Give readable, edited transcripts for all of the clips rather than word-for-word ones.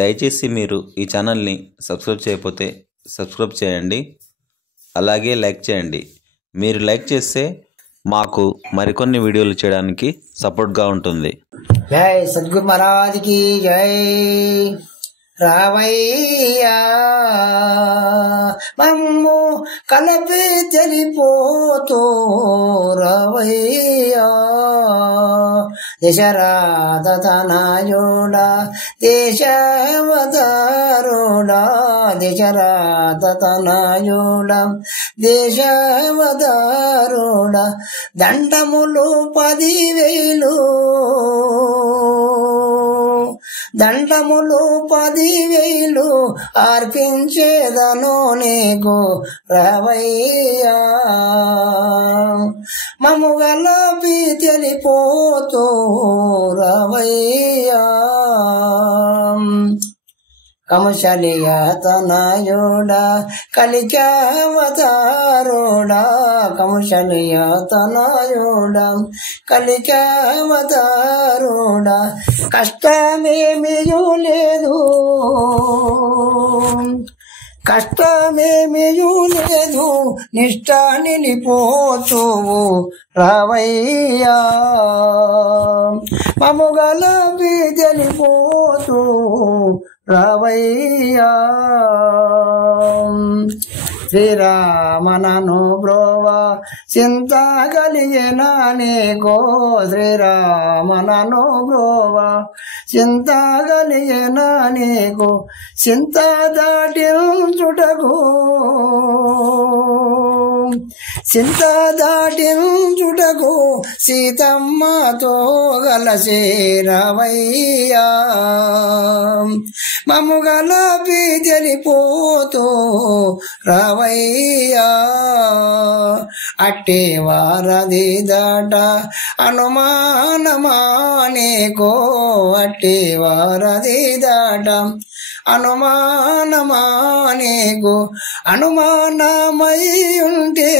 దయచేసి మీరు ఈ ఛానల్ని సబ్స్క్రైబ్ చేయకపోతే సబ్స్క్రైబ్ చేయండి, అలాగే లైక్ చేయండి. మీరు లైక్ చేస్తే మాకు మరికొన్ని వీడియోలు చేయడానికి సపోర్ట్గా ఉంటుంది. జై సద్గురు మహారాజ్ కి జై. రావయ్యా మమ్ము కలపి తెలిపోతూ రావయ్యా, దశరథ తనయుడా దేశవతారుడా, దశరథ తనయుడా దేశవతారుడా, దండములు 10,000 దండములు 10,000 అర్పించేదను నీకు రావయ్యా, మమ్ము గలపి తెలిపోతూ రావయ్యా. కమశలియ తనయుడా కలికావతారుడా, కమశలియ తనయుడా కలికావతారుడా, కష్టమేమియూ లేదు, కష్టమేమియూ లేదు, నిష్ఠ నిలిపోతూ రావయ్యా, మమ్ము గలపి తెలిపోతూ రావయ్యా. శ్రీరామనను బ్రోవా చింత కలిగిన నీకో, శ్రీరామనను బ్రోవా చింత కలిగిన నీకు, చింత దాటించుటకు చింత దాటించుటకు సీతమ్మతో గలసి రావయ్యా, మమ్ము గలపి తెలిపోతూ రావయ్యా. అట్టి వారది దాట అనుమానమానేకో, అట్టి వారది దాట అనుమానమానేకో, అనుమానమై ఉంటే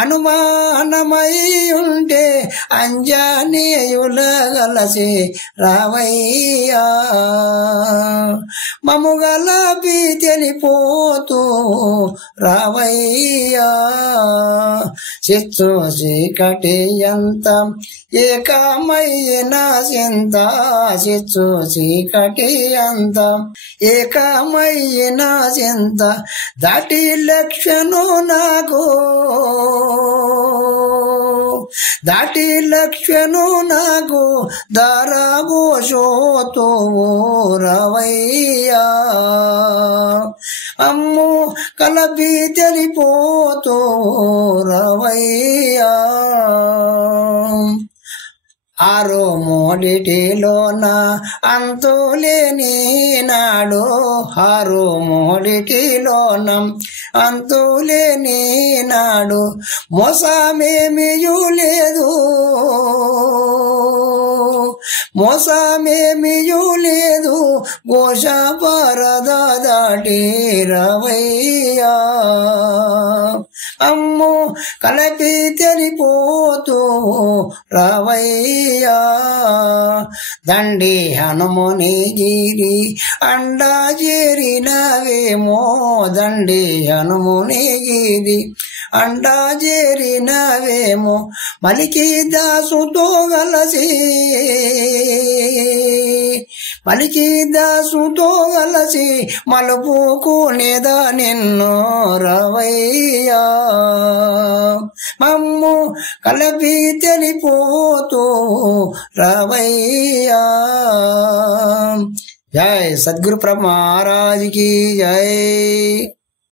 అనుమానమై ఉంటే అంజనేయుల గలసి రావయ్యా, మమ్ము గలపి తెలిపోతూ రావయ్యా. చిచ్చు చీకటి ఎంత ఏకమైన చింత, చిచ్చు చీకటి అంత ఏకమైన చింత, దాటి లక్ష్యను నాకు దాటి లక్ష్యను నాకు దారాబోషోతో రావయ్యా, అమ్ము కలపి తెలిపోతూ రావయ్యా. 6 మూడిటిలోన అంతులేని నాడు, 6 మూడిటిలోన అంతులేని నాడు, మోసమేమియూ లేదు, మోసమేమియూ లేదు, ఘోష పరద దాటి రావయ్యా, అమ్ము కలపి తెలిపోతూ రావయ్యా. దండి హనుముని గిరి అండా చేరినవేమో, దండి హనుముని గిరి అండా చేరినవేమో, మలికి దాసుతో గలసి మలికి దాసుతో గలసి మలుపుకునేదా నిన్ను రావయ్యా, మమ్ము కలపి తెలిపోతూ రావయ్యా. జై సద్గురు మహారాజ్ కి జై.